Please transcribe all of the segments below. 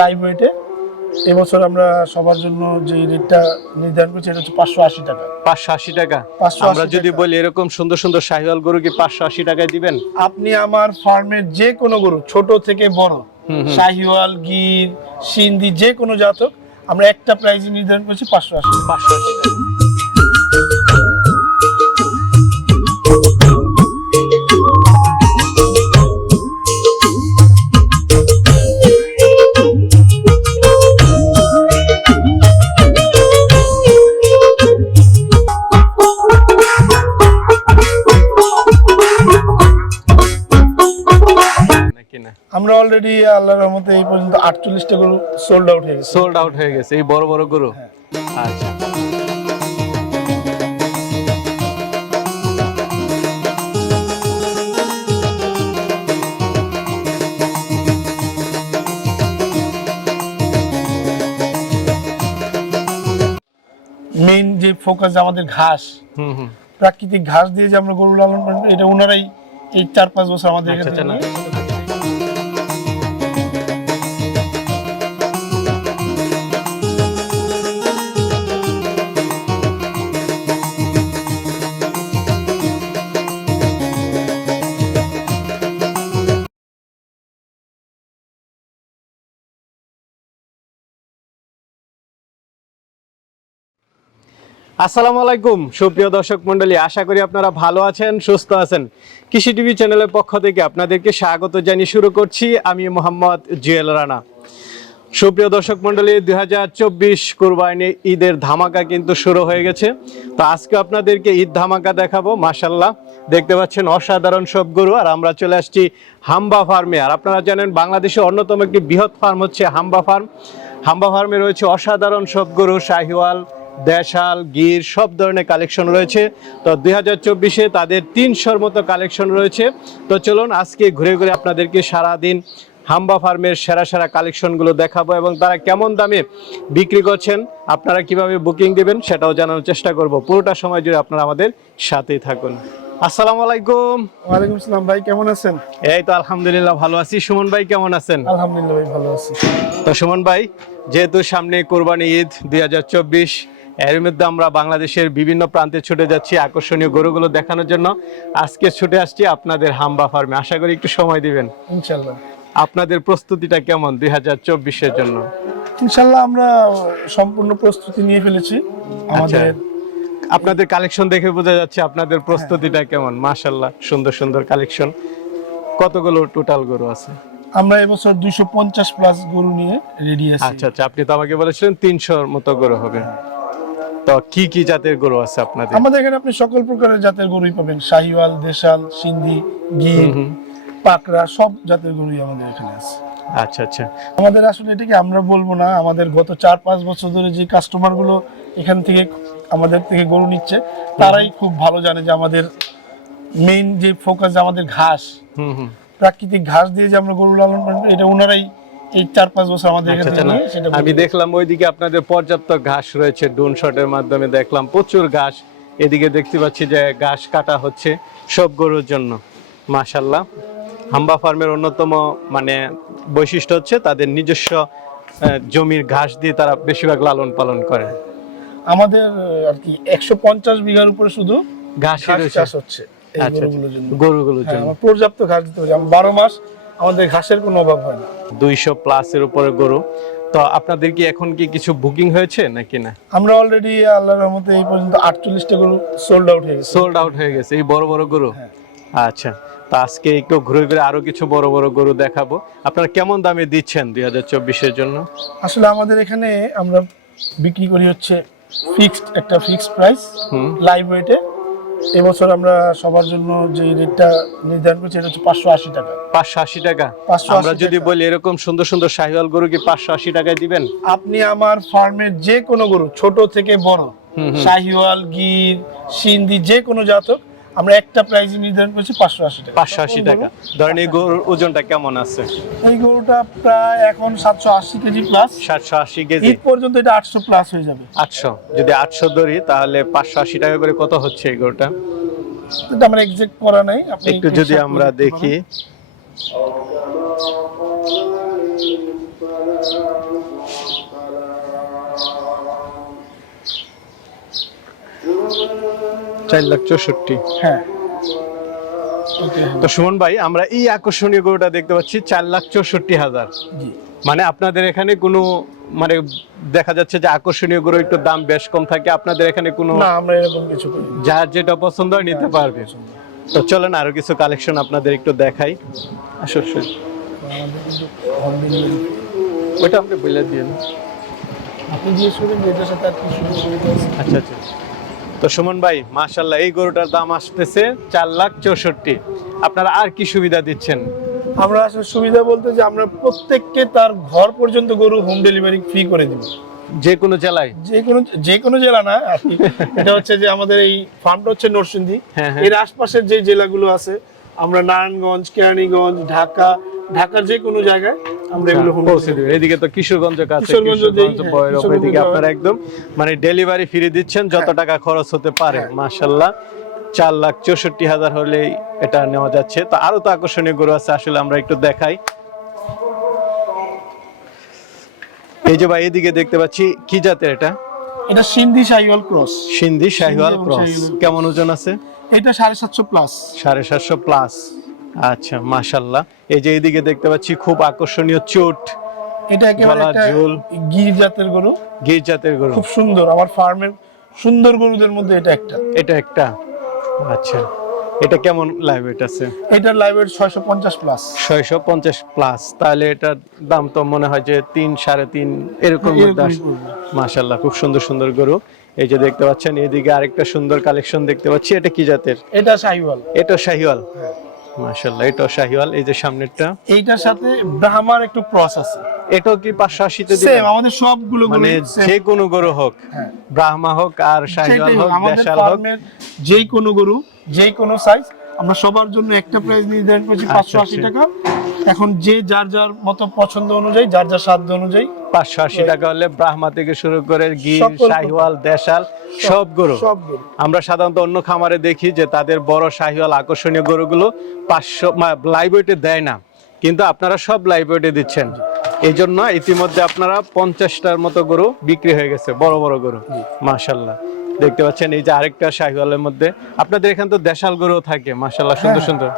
Live ওয়েটে এবছর আমরা সবার জন্য যে রেটটা নির্ধারণ করছি এটা হচ্ছে পাঁচশো আশি টাকা। পাঁচশো আশি টাকা? 580 আমরা যদি বলি এরকম সুন্দর সুন্দর শাহিওয়াল গরু কি পাঁচশো আশি টাকায় দিবেন? আপনি আমার ফার্মের যে কোনো গরু ছোট থেকে বড়। শাহিওয়াল গির সিন্ধি যে কোনো জাতক আমরা একটা প্রাইস নির্ধারণ করছি পাঁচশো আশি পাঁচশো আশি টাকা। অলরেডি আল্লাহর রহমতে এই পর্যন্ত আটচল্লিশটা গরু সোল্ড আউট হয়ে গেছে। সোল্ড আউট হয়ে গেছে এই বড় বড় গরু? হ্যাঁ। আচ্ছা। মেইন যে ফোকাস আমাদের ঘাস হুম হুম। প্রাকৃতিক ঘাস দিয়ে যে আমরা গরু লালন এটা ওনারাই এই চার পাঁচ বছর আমাদের আচ্ছা, এখানে আসসালামু আলাইকুম, সুপ্রিয় দর্শক মণ্ডলী, আশা করি আপনারা ভালো আছেন, সুস্থ আছেন। কৃষি টিভি চ্যানেলের পক্ষ থেকে আপনাদেরকে স্বাগত জানিয়ে শুরু করছি। আমি মোহাম্মদ জুয়েল রানা। সুপ্রিয় দর্শক মণ্ডলী, দুই হাজার চব্বিশ কোরবানি ঈদের ধামাকা কিন্তু শুরু হয়ে গেছে। তো আজকে আপনাদেরকে ঈদ ধামাকা দেখাবো মাসাল্লাহ দেখতে পাচ্ছেন অসাধারণ সব গরু, আর আমরা চলে আসছি হাম্বা ফার্মে। আর আপনারা জানেন, বাংলাদেশের অন্যতম একটি বৃহৎ ফার্ম হচ্ছে হাম্বা ফার্ম। হাম্বা ফার্মে রয়েছে অসাধারণ সব গরু, শাহিওয়াল দেশাল গির সব ধরনের কালেকশন রয়েছে। তো দুই হাজার চব্বিশে তাদের তিনশোর মতো কালেকশন রয়েছে। তো চলুন আজকে ঘুরে ঘুরে আপনাদেরকে সারাদিন হাম্বা ফার্মের সেরা সেরা কালেকশনগুলো দেখাবো এবং তারা কেমন দামে বিক্রি করছেন আপনারা কীভাবে বুকিং দিবেন সেটাও জানানোর চেষ্টা করব। পুরোটা সময় জুড়ে আপনারা আমাদের সাথেই থাকুন। আসসালামু আলাইকুম। ওয়ালাইকুম আসসালাম ভাই কেমন আছেন? এই তো আলহামদুলিল্লাহ ভালো আছি। সুমন ভাই কেমন আছেন? আলহামদুলিল্লাহ ভাই ভালো আছি। তো সুমন ভাই যেহেতু সামনে কোরবানি ঈদ দুই হাজার চব্বিশ এর মধ্যে আমরা বাংলাদেশের বিভিন্ন প্রান্তে ছুটে যাচ্ছি আকর্ষণীয় গরুগুলো দেখানোর জন্য। আজকে ছুটে আসছি আপনাদের হাম্বা ফার্মে। আশা করি একটু সময় দিবেন। ইনশাল্লাহ আপনাদের প্রস্তুতিটা কেমন দুই হাজার চব্বিশের জন্য? ইনশাল্লাহ আমরা সম্পূর্ণ প্রস্তুতি নিয়ে ফেলেছি। আমাদের আপনাদের কালেকশন দেখে বোঝা যাচ্ছে আপনাদের প্রস্তুতিটা কেমন। মাশাল্লাহ সুন্দর সুন্দর কালেকশন। কতগুলো টোটাল গরু আছে? আমরা এবছর দুইশো পঞ্চাশ প্লাস গরু নিয়ে রেডি আছি। আচ্ছা আচ্ছা আপনি তো আমাকে বলেছিলেন তিনশোর মতো গরু হবে। তো কি কি জাতের গরু আছে আপনাদের? আমাদের এখানে আপনি সকল প্রকারের জাতের গরুই পাবেন। শাহিওয়াল দেশাল সিন্ধি গির। পাকড়া সব জাতের গরুই আমাদের এখানে আছে। আচ্ছা আচ্ছা। আমাদের আসলে এটাকে আমরা বলব না আমাদের গত চার পাঁচ বছর ধরে যে কাস্টমারগুলো এখান থেকে আমাদের থেকে গরু নিচ্ছে তারাই খুব ভালো জানে যে আমাদের মেইন যে ফোকাস আমাদের ঘাস হুম হুম। প্রাকৃতিক ঘাস দিয়ে যে আমরা গরু লালন করি, এটা ওনারাই এই চার পাঁচ বছর আমাদের আচ্ছা, এখান আচ্ছা, আমি দেখলাম ওইদিকে আপনাদের পর্যাপ্ত ঘাস রয়েছে ডুন শটের মাধ্যমে দেখলাম প্রচুর ঘাস। এদিকে দেখতে পাচ্ছি যে ঘাস কাটা হচ্ছে সব গরুর জন্য মাশাল্লাহ হাম্বা ফার্মের অন্যতম মানে বৈশিষ্ট্য হচ্ছে তাদের নিজস্ব জমির ঘাস দিয়ে তারা বেশিরভাগ লালন পালন করে। আমাদের আর কি একশো পঞ্চাশ বিঘার উপরে শুধু ঘাস চাষ হচ্ছে আচ্ছা, গরুগুলোর জন্য। গরুগুলোর হ্যাঁ, জন্য। পর্যাপ্ত ঘাস দিতে পারি। বারো মাস আমাদের ঘাসের কোনো অভাব হয় না। দুইশো প্লাসের উপরে গরু। তো আপনাদের কি এখন কি কিছু বুকিং হয়েছে নাকি না? আমরা অলরেডি আল্লাহর রহমতে এই পর্যন্ত আটচল্লিশটা গরু সোল্ড আউট হয়ে গেছে। সোল্ড আউট হয়ে গেছে এই বড় বড় গরু? হ্যাঁ। আচ্ছা তো আজকে একটু ঘুরে ঘুরে আরও কিছু বড় বড় গরু দেখাবো। আপনারা কেমন দামে দিচ্ছেন দুই হাজার চব্বিশের জন্য? আসলে আমাদের এখানে আমরা বিক্রি করি হচ্ছে ফিক্সড একটা ফিক্সড প্রাইস লাইভ ওয়েটে এবছর আমরা সবার জন্য যে রেটটা নির্ধারণ করছি এটা হচ্ছে পাঁচশো আশি টাকা। পাঁচশো আশি টাকা? পাঁচশো আমরা যদি বলি এরকম সুন্দর সুন্দর শাহিওয়াল গরু কি পাঁচশো আশি টাকায় দিবেন? আপনি আমার ফার্মের যে কোনো গরু ছোট থেকে বড়। শাহিওয়াল গির সিন্ধি যে কোনো জাতক আমরা একটা প্রাইস নির্ধারণ করেছি পাঁচশো আশি টাকা। পাঁচশো আশি টাকা। ধরেন এই গরুর ওজনটা কেমন আছে? এই গরুটা প্রায় এখন সাতশো আশি কেজি প্লাস সাতশো আশি কেজি। ঈদ পর্যন্ত এটা আটশো প্লাস হয়ে যাবে। আটশো। যদি আটশো ধরি তাহলে পাঁচশো আশি টাকা করে কত হচ্ছে এই গরুটা? এটা আমার এক্সাক্ট করা নাই আপনি একটু যদি আমরা দেখি। চার লাখ চৌষট্টি। হ্যাঁ। তো সুমন ভাই আমরা এই আকর্ষণীয় গরুটা দেখতে পাচ্ছি চার লাখ চৌষট্টি হাজার। মানে আপনাদের এখানে কোনো মানে দেখা যাচ্ছে যে আকর্ষণীয় গরু একটু দাম বেশ কম থাকে আপনাদের এখানে কোনো না আমরা এরকম কিছু করি যার যেটা পছন্দ হয় নিতে পারবে। তো চলেন আরও কিছু কালেকশন আপনাদের একটু দেখাই। আসো আসো। আমাদের কিন্তু home delivery ওইটা আপনি বলে দিন। আপনি জিজ্ঞেস করবেন সাথে আর আচ্ছা আচ্ছা। তো সুমন ভাই মাশাল্লাহ এই গরুটার দাম আসতেছে চার লাখ চৌষট্টি। আপনারা আর কি সুবিধা দিচ্ছেন? আমরা আসলে সুবিধা বলতে যে আমরা প্রত্যেককে তার ঘর পর্যন্ত গরু হোম ডেলিভারি ফ্রি করে দিব। যে কোনো জেলায়? যে কোনো যে কোনো জেলা না আর কি। এটা হচ্ছে যে আমাদের এই ফার্মটা হচ্ছে নরসিংদী। হ্যাঁ, হ্যাঁ। এর আশপাশের যে জেলাগুলো আছে আমরা নারায়ণগঞ্জ কেরানীগঞ্জ ঢাকা ঢাকার যে কোনো জায়গায় আমরা এগুলো পৌঁছে delivery- এদিকে তো কিশোরগঞ্জ কাছে কিশোরগঞ্জ দেই, কিশোরগঞ্জ হ্যাঁ, বয়রব এদিকে আপনারা একদম মানে ডেলিভারি ফ্রি দিচ্ছেন যত টাকা খরচ হতে পারে মাশাল্লাহ চার লাখ চৌষট্টি হাজার হলেই এটা নেওয়া যাচ্ছে। তো আরও তো আকর্ষণীয় গরু আছে আসলে আমরা একটু দেখাই। এই যে ভাই এদিকে দেখতে পাচ্ছি কি জাতের এটা? এটা সিন্ধি ক্রস। সিন্ধি শাহিওয়াল ক্রস। কেমন ওজন আছে? এটা সাড়ে সাতশো প্লাস সাড়ে সাতশো প্লাস আচ্ছা মাশাল্লাহ এই যে এইদিকে দেখতে পাচ্ছি খুব আকর্ষণীয় চোট এটা একেবারে একটা গির জাতের গরু। গির জাতের গরু। খুব সুন্দর। আমার ফার্মের সুন্দর গরুদের মধ্যে এটা একটা। এটা একটা। আচ্ছা। এটা কেমন লাইভ ওয়েট আছে? এটার লাইভ ছয়শো পঞ্চাশ প্লাস ছয়শো পঞ্চাশ প্লাস তাহলে এটার দাম তো মনে হয় যে তিন সাড়ে তিন এরকম মাশাল্লাহ খুব সুন্দর সুন্দর গরু। এই যে দেখতে পাচ্ছেন এদিকে আরেকটা সুন্দর কালেকশন দেখতে পাচ্ছি। এটা কি জাতের? এটা শাহিওয়াল। এটা শাহিওয়াল। মাশাল্লাহ এটা শাহিওয়াল এই যে সামনেরটা। এইটার সাথে ব্রাহ্মার একটু ক্রস আছে। এটাও কি 580 তে দিবেন? সেম আমাদের সবগুলো মানে যে কোনো গরু হোক হ্যাঁ। ব্রাহ্মা হোক আর শাহিওয়াল হোক দেশাল হোক। যে কোনো গরু যে কোনো সাইজ আমরা সবার জন্য একটা প্রাইস নির্ধারণ করেছি আচ্ছা, পাঁচশো আশি আচ্ছা। টাকা। এখন যে যার যার মতো পছন্দ অনুযায়ী যার যার সাধ্য অনুযায়ী। পাঁচশো আশি টাকা হলে ব্রাহ্মা থেকে শুরু করে গির শাহিওয়াল দেশাল সব গরু। আমরা সাধারণত অন্য খামারে দেখি যে তাদের বড় শাহিওয়াল আকর্ষণীয় গরুগুলো পাঁচশো ওয়েটে দেয় না। কিন্তু আপনারা সব ওয়েটে দিচ্ছেন। এই জন্য ইতিমধ্যে আপনারা পঞ্চাশটার মতো গরু বিক্রি হয়ে গেছে বড় বড় গরু। মাশাল্লাহ। দেখতে পাচ্ছেন এই যে আরেকটা শাহিওয়ালের মধ্যে। আপনাদের এখানে তো দেশাল গরু থাকে মাশাল্লাহ সুন্দর হ্যাঁ। সুন্দর।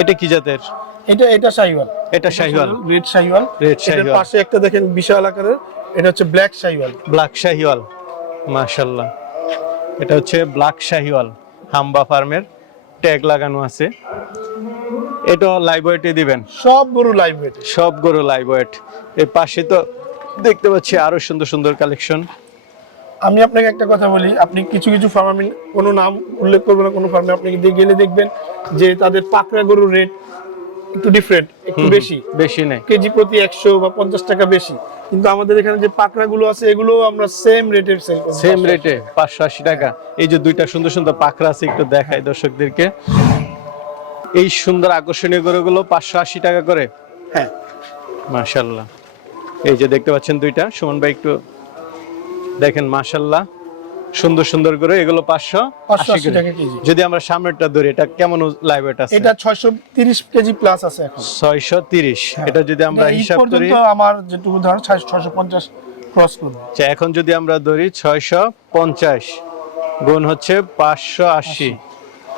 এটা কি জাতের? এটা এটা শাহিওয়াল। এটা শাহিওয়াল। রেড শাহিওয়াল। এটার শাহিওয়াল। পাশে একটা দেখেন বিশাল আকারের এটা হচ্ছে ব্ল্যাক শাহিওয়াল। ব্ল্যাক শাহিওয়াল। মাশাল্লাহ এটা হচ্ছে ব্ল্যাক শাহিওয়াল। হাম্বা ফার্মের ট্যাগ লাগানো আছে। এটা লাইভ ওয়েটে দিবেন। সব গরু লাইভ ওয়েট সব গরু লাইভ ওয়েট এর পাশে তো দেখতে পাচ্ছি আরও সুন্দর সুন্দর কালেকশন। আমি আপনাকে একটা কথা বলি আপনি কিছু কিছু ফার্ম আমি কোনো নাম উল্লেখ করব না কোনো ফার্মে আপনি গেলে দেখবেন যে তাদের পাকড়া গরুর রেট একটু ডিফারেন্ট একটু বেশি। বেশি নেই। কেজি প্রতি একশো বা পঞ্চাশ টাকা বেশি। কিন্তু আমাদের এখানে যে পাকড়া গুলো আছে এগুলো আমরা সেম রেটের সেল করি সেম রেটে পাঁচশো আশি টাকা। এই যে দুইটা সুন্দর সুন্দর পাখরা আছে একটু দেখাই দর্শকদেরকে। এই সুন্দর আকর্ষণীয় গরুগুলো পাঁচশো আশি টাকা করে? হ্যাঁ। মাশাল্লাহ। এই যে দেখতে পাচ্ছেন দুইটা। সুমন ভাই একটু দেখেন মাশাল্লাহ। সুন্দর সুন্দর করে এগুলো পাঁচশো আশি টাকা কেজি। যদি আমরা সামনেরটা ধরি এটা কেমন লাইভ এটা আছে? এটা ছয়শো তিরিশ কেজি প্লাস আছে এখন। ছয়শো তিরিশ। এটা যদি আমরা হিসাব করি আমার যেটুকু ধরো ছয়শো পঞ্চাশ ক্রস করবে। আচ্ছা, এখন যদি আমরা ধরি ছয়শো পঞ্চাশ গুণ হচ্ছে পাঁচশো আশি।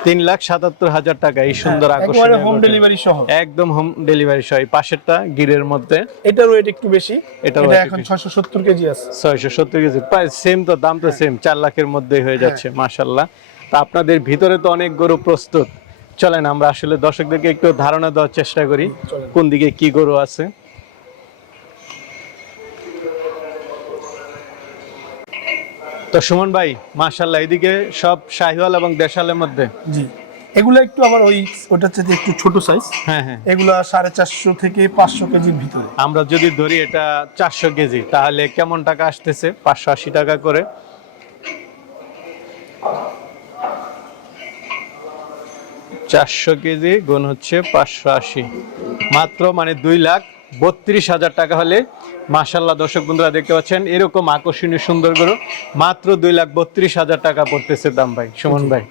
তিন লাখ সাতাত্তর হাজার টাকা এই সুন্দর হ্যাঁ, আকর্ষণীয় হোম ডেলিভারি সহ। একদম হোম ডেলিভারি সহ এই পাশেরটা গিরের মধ্যে। এটার ওয়েট একটু বেশি। এটা এখন একটু ছয়শো সত্তর কেজি আছে। ছয়শো সত্তর কেজি। প্রায় সেম তো দাম তো সেম চার লাখের মধ্যেই হয়ে যাচ্ছে মাশাল্লাহ তা আপনাদের ভিতরে তো অনেক গরু প্রস্তুত। চলেন আমরা আসলে দর্শকদেরকে একটু ধারণা দেওয়ার চেষ্টা করি কোন দিকে কি গরু আছে। তো সুমন ভাই মাশাল্লাহ এদিকে সব শাহিওয়াল এবং দেশালের মধ্যে। জি। এগুলো একটু আবার ওই ওটার চাইতে একটু ছোট সাইজ হ্যাঁ হ্যাঁ। এগুলা সাড়ে চারশো থেকে পাঁচশো কেজির ভিতরে। আমরা যদি ধরি এটা চারশো কেজি তাহলে কেমন টাকা আসতেছে? পাঁচশো আশি টাকা করে। চারশো কেজি গুণ হচ্ছে পাঁচশো আশি। মাত্র মানে দুই লাখ বত্রিশ হাজার টাকা হলে মাসাল্লাহ দর্শক বন্ধুরা দেখতে পাচ্ছেন এরকম আকর্ষণীয় সুন্দর গরু মাত্র দুই লাখ বত্রিশ হাজার টাকা পড়তেছে দাম ভাই সুমন ভাই।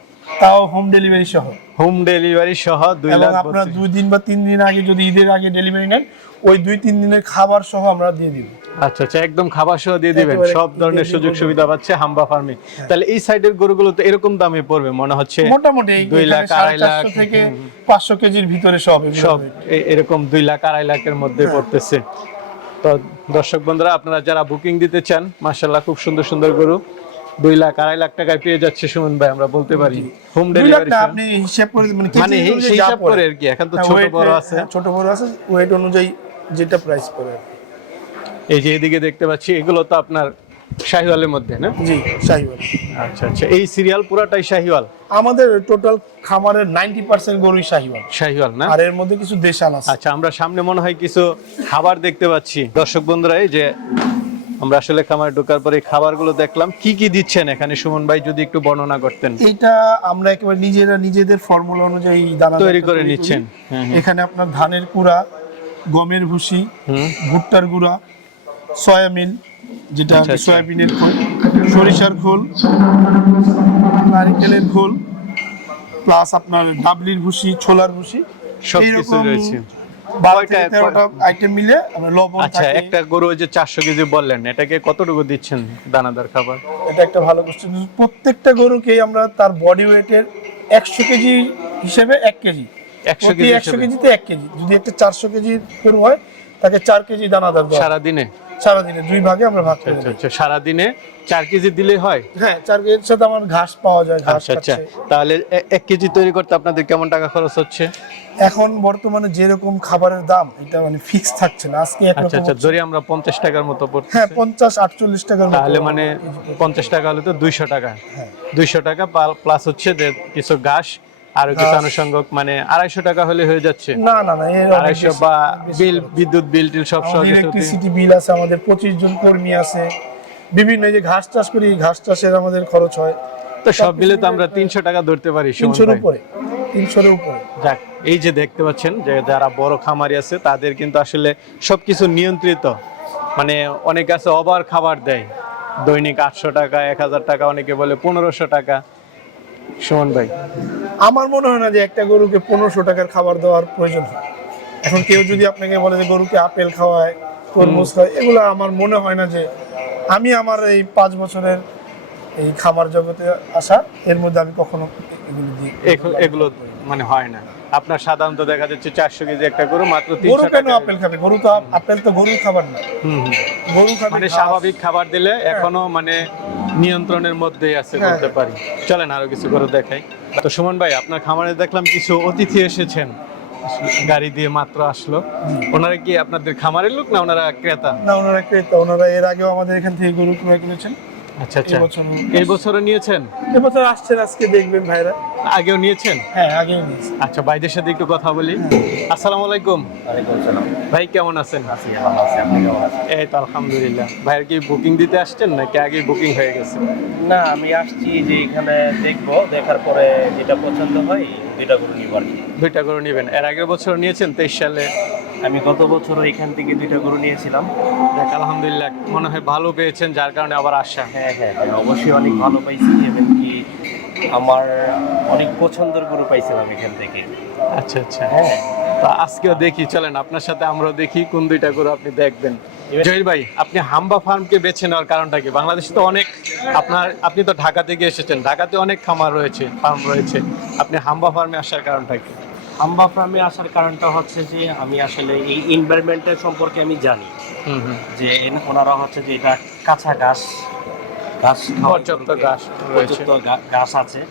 তাও হোম ডেলিভারি সহ। হোম ডেলিভারি সহ দুই লাখ আপনার দুই দিন বা তিন দিন আগে যদি ঈদের আগে ডেলিভারি নেন ওই দুই তিন দিনের খাবার সহ আমরা দিয়ে দিব। আচ্ছা আচ্ছা একদম খাবার সহ দিয়ে দিবেন সব ধরনের সুযোগ সুবিধা পাচ্ছে হাম্বা ফার্মে। তাহলে এই সাইডের গরুগুলো তো এরকম দামে পড়বে মনে হচ্ছে মোটামুটি দুই লাখ, আড়াই লাখ, থেকে পাঁচশো কেজির ভিতরে সব সব এরকম দুই লাখ আড়াই লাখের মধ্যে হ্যাঁ। পড়তেছে। তো দর্শক বন্ধুরা আপনারা যারা বুকিং দিতে চান মার্শাল্লাহ খুব সুন্দর সুন্দর গরু দুই লাখ আড়াই লাখ টাকায় পেয়ে যাচ্ছে সুমন ভাই আমরা বলতে পারি। হোম ডেলিভারি আপনি হিসাব করে মানে মানে এই সেই হিসাব করে আর কি এখন তো হ্যাঁ, ছোট বড় হ্যাঁ, আছে। ছোট বড় আছে ওয়েট অনুযায়ী যেটা প্রাইস পড়ে। এই যে এদিকে দেখতে পাচ্ছি এগুলো তো আপনার শাহিওয়ালের মধ্যে না? জি শাহিওয়াল। আচ্ছা আচ্ছা এই সিরিয়াল পুরাটাই শাহিওয়াল? আমাদের টোটাল খামারের নাইনটি পার্সেন্ট গরুই শাহিওয়াল। শাহিওয়াল না? আর এর মধ্যে কিছু দেশাল আছে। আচ্ছা আমরা সামনে মনে হয় কিছু খাবার দেখতে পাচ্ছি। দর্শক বন্ধুরা এই যে আমরা আসলে খামারে ঢোকার পরে খাবারগুলো দেখলাম কি কি দিচ্ছেন এখানে? সুমন ভাই যদি একটু বর্ণনা করতেন। এটা আমরা একেবারে নিজেরা নিজেদের ফর্মুলা অনুযায়ী দানা তৈরি করে নিচ্ছেন। এখানে আপনার ধানের কুড়া গমের ভুসি ভুট্টার গুঁড়া সয়াবিন যেটা আচ্ছা, আচ্ছা। সয়াবিনের খোল সরিষার খোল নারিকেলের খোল প্লাস আপনার ডাবলির ভুসি ছোলার ভুসি সবকিছু এইরকম রয়েছে। আইটেম মিলে লবণ আচ্ছা একটা গরু যে চারশো কেজি বললেন এটাকে কতটুকু দিচ্ছেন দানাদার খাবার? এটা একটা ভালো কোশ্চেন প্রত্যেকটা গরুকেই আমরা তার বডি ওয়েটের একশো কেজি হিসেবে কেজি। একশো প্রতি কেজি? কেজিতে কেজি। যদি একটা চারশো কেজির গরু হয় তাকে কেজি দানাদার দেওয়া সারাদিনে দুই ভাগে আমরা ভাগ করে আচ্ছা আচ্ছা সারাদিনে চার কেজি দিলে হয়? হ্যাঁ চার কেজির সাথে আমার ঘাস পাওয়া যায় ঘাস আচ্ছা আচ্ছা। তাহলে এক কেজি তৈরি করতে আপনাদের কেমন টাকা খরচ হচ্ছে? এখন বর্তমানে যেরকম খাবারের দাম এটা মানে ফিক্স থাকছে না। আজকে আচ্ছা আচ্ছা। ধরি আমরা পঞ্চাশ টাকার মতো পড়ছে। হ্যাঁ পঞ্চাশ আটচল্লিশ টাকার মতো তাহলে মানে পঞ্চাশ টাকা হলে তো দুইশো টাকা। হ্যাঁ। দুইশো টাকা প্লাস হচ্ছে যে কিছু ঘাস আর কিছু আনুষঙ্গিক মানে আড়াইশো টাকা হলে হয়ে যাচ্ছে। না না না আড়াইশো বা বিল বিদ্যুৎ বিল টিল সব সহ ইলেকট্রিসিটি বিল আছে আমাদের পঁচিশ জন কর্মী আছে। বিভিন্ন যে ঘাস চাষ করি ঘাস চাষের আমাদের খরচ হয়। তো সব মিলে তো আমরা তিনশো টাকা ধরতে পারি তিনশোর উপরে তিনশোর উপরে। যাক এই যে দেখতে পাচ্ছেন যে যারা বড় খামারি আছে তাদের কিন্তু আসলে সবকিছু নিয়ন্ত্রিত। মানে অনেক আছে অবার খাবার দেয়। দৈনিক আটশো টাকা এক হাজার টাকা অনেকে বলে পনেরোশো টাকা। সুমন ভাই আমার মনে হয় না যে একটা গরুকে পনেরোশো টাকার খাবার দেওয়ার প্রয়োজন হয়। এখন কেউ যদি আপনাকে বলে যে গরুকে আপেল খাওয়ায় তরমুজ খাওয়ায় এগুলো আমার মনে হয় না যে আমি আমার এই পাঁচ বছরের এই খাবার জগতে আসা এর মধ্যে আমি কখনো এগুলো দিই এগুলো- এগুলো মানে হয় না। আপনার সাধারণত দেখা যাচ্ছে চারশো কেজি একটা গরু মাত্র তিনশো কেন আপেল খাবে? গরু তো আপেল তো গরুর খাবার না। হুম, হুম। গরু মানে স্বাভাবিক খাবার দিলে এখনও মানে নিয়ন্ত্রণের মধ্যেই আছে হ্যাঁ। বলতে পারি। চলেন আরও কিছু করে দেখাই। তো সুমন ভাই আপনার খামারে দেখলাম কিছু অতিথি এসেছেন। গাড়ি দিয়ে মাত্র আসলো। ওনারা কি আপনাদের খামারের লোক না ওনারা ক্রেতা? না ওনারা ক্রেতা। ওনারা এর আগেও আমাদের এখান থেকে গরু ক্রয় করেছেন। আচ্ছা আচ্ছা। এই বছরও নিয়েছেন? এবছর আসছেন আজকে দেখবেন ভাইরা। আগেও নিয়েছেন? হ্যাঁ আগেও নিয়েছি। আচ্ছা ভাইদের সাথে একটু কথা বলি। আসসালামু আলাইকুম। ওয়ালাইকুম আসসালাম। ভাই কেমন আছেন? আছি ভালো আছি আপনি কেমন আছেন? এই তো আলহামদুলিল্লাহ। ভাইয়ের কি বুকিং দিতে আসছেন নাকি আগেই বুকিং হয়ে গেছে? না আমি আসছি যে এখানে দেখব দেখার পরে যেটা পছন্দ হয় দুইটা গরু নিব আর কি। দুইটা গরু নেবেন। এর আগের বছর নিয়েছেন তেইশ সালে? আমি গত বছর এখান থেকে দুইটা গরু নিয়েছিলাম। দেখ আলহামদুলিল্লাহ মনে হয় ভালো পেয়েছেন যার কারণে আবার আসা। হ্যাঁ হ্যাঁ হ্যাঁ, অবশ্যই অনেক ভালো পাইছি এমনকি আমার অনেক পছন্দের গরু পাইছিলাম এখান থেকে। আচ্ছা আচ্ছা। হ্যাঁ। তো আজকেও দেখি চলেন আপনার সাথে আমরাও দেখি কোন দুইটা গরু আপনি দেখবেন। জহির ভাই আপনি হাম্বা ফার্মকে বেছে নেওয়ার কারণটা কি? বাংলাদেশে তো অনেক আপনার আপনি তো ঢাকা থেকে এসেছেন ঢাকাতে অনেক খামার রয়েছে ফার্ম রয়েছে। আপনি হাম্বা ফার্মে আসার কারণটা কি? আম্বা ফার্মে আসার কারণটা হচ্ছে যে আমি আসলে এই এনভায়রনমেন্টের সম্পর্কে আমি জানি। যে ওনারা হচ্ছে যে এটা কাঁচা ঘাস ঘাস পর্যাপ্ত ঘাস পর্যাপ্ত ঘাস আছে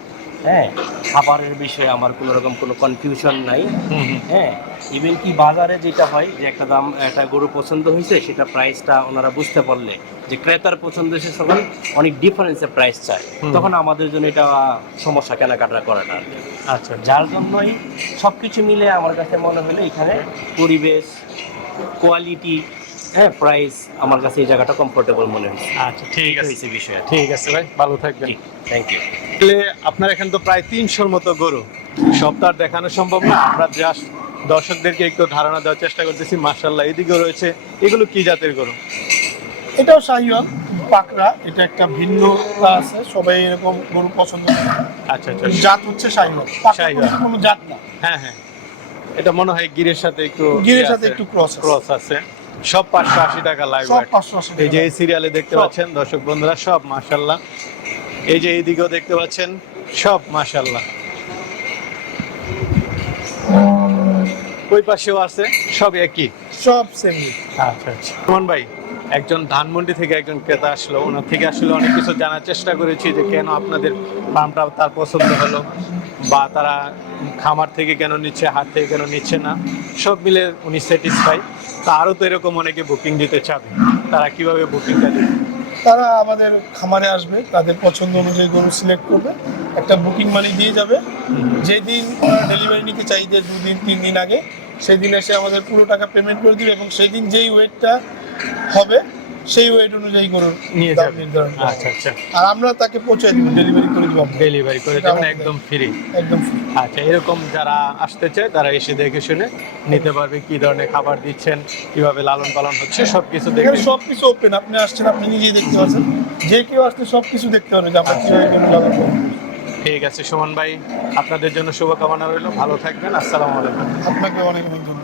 হ্যাঁ? খাবারের বিষয়ে আমার কোনো রকম কোনো কনফিউশন নাই হ্যাঁ? ইভেন কি বাজারে যেটা হয় যে একটা দাম একটা গরু পছন্দ হয়েছে সেটা প্রাইসটা ওনারা বুঝতে পারলে যে ক্রেতার পছন্দ সে তখন অনেক ডিফারেন্সে প্রাইস চায়। তখন আমাদের জন্য এটা সমস্যা কেনাকাটা করে না আর কি। আচ্ছা যার জন্যই সব কিছু মিলে আমার কাছে মনে হলো এখানে পরিবেশ কোয়ালিটি হ্যাঁ প্রাইস আমার কাছে এই জায়গাটা কমফোর্টেবল মনে হয়েছে আচ্ছা ঠিক আছে। হয়েছে বিষয় ঠিক আছে ভাই ভালো থাকবেন। থ্যাংক ইউ তাহলে আপনার এখানে তো প্রায় তিনশোর মতো গরু। সব তো আর দেখানো সম্ভব না। আমরা জাস্ট দর্শকদেরকে একটু ধারণা দেওয়ার চেষ্টা করতেছি মার্শাল্লাহ এদিকেও রয়েছে। এগুলো কি জাতের গরু? এটাও শাহিওয়াল পাকড়া এটা একটা ভিন্নতা আছে সবাই এরকম গরু পছন্দ করে। আচ্ছা আচ্ছা জাত হচ্ছে শাহিওয়াল শাহিওয়াল। কোনো জাত না। হ্যাঁ হ্যাঁ। এটা মনে হয় গিরের সাথে একটু গিরের সাথে একটু আছে। ক্রস আছে। সব পাঁচশো আশি টাকা আশি এই যে এই সিরিয়ালে দেখতে পাচ্ছেন দর্শক বন্ধুরা সব মাশাল্লাহ এই যে এইদিকেও দেখতে পাচ্ছেন সব মাশাল্লাহ ওই পাশেও আছে সব একই? সব সেম আচ্ছা আচ্ছা। ভাই একজন ধানমন্ডি থেকে একজন ক্রেতা আসলো ওনার থেকে আসলে অনেক কিছু জানার চেষ্টা করেছি যে কেন আপনাদের ফার্মটা তার পছন্দ হলো বা তারা খামার থেকে কেন নিচ্ছে হাট থেকে কেন নিচ্ছে না সব মিলে উনি স্যাটিসফাই তা আরও তো এরকম অনেকে বুকিং দিতে চাবে তারা কীভাবে বুকিংটা দেবে? তারা আমাদের খামারে আসবে তাদের পছন্দ অনুযায়ী গরু সিলেক্ট করবে একটা বুকিং মানি দিয়ে যাবে। যেদিন ডেলিভারি নিতে চাইবে দুদিন তিন দিন আগে সেই দিন এসে আমাদের পুরো টাকা পেমেন্ট করে দিবে এবং সেই দিন যেই ওয়েটটা হবে সেই ওয়েট অনুযায়ী গরুর নিয়ে দাম যাবে। নির্ধারণ আচ্ছা আচ্ছা। আর আমরা তাকে পৌঁছে দিব ডেলিভারি করে দিব ডেলিভারি করে দেবেন একদম ফ্রি একদম। আচ্ছা এরকম যারা আসতে চায় তারা এসে দেখে শুনে নিতে পারবে কি ধরনের খাবার দিচ্ছেন কীভাবে লালন পালন হচ্ছে সবকিছু দেখে সব কিছু ওপেন আপনি আসছেন আপনি নিজেই দেখতে পাচ্ছেন। যে কেউ আসলে সব কিছু দেখতে পারবে যে আমরা কীভাবে গরু লালন করব। ঠিক আছে সুমন ভাই আপনাদের জন্য শুভকামনা রইল। ভালো থাকবেন আসসালামু আলাইকুম। আপনাকে অনেক অনেক ধন্যবাদ।